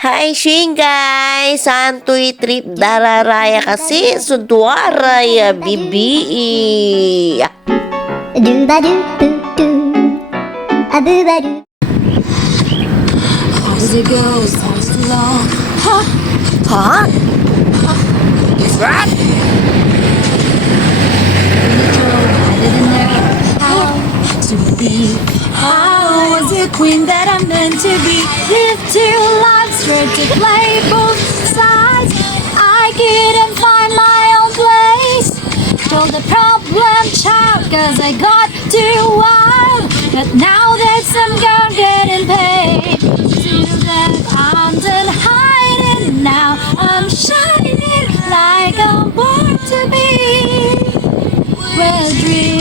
Hi, Shing guys! Santoy trip dararaya kasi sudwaraya bibi. Do ba do do do, a boo ba do. As it goes, comes along. Huh? Huh? Is that? I didn't know how to be. I was a queen that I'm meant to be. Live two lives, straight to play both sides. I couldn't find my own place. Told the problem child, cause I got too wild. But now that some girl getting paid, till that I'm done hiding. Now I'm shining like I'm born to be. Well, dream.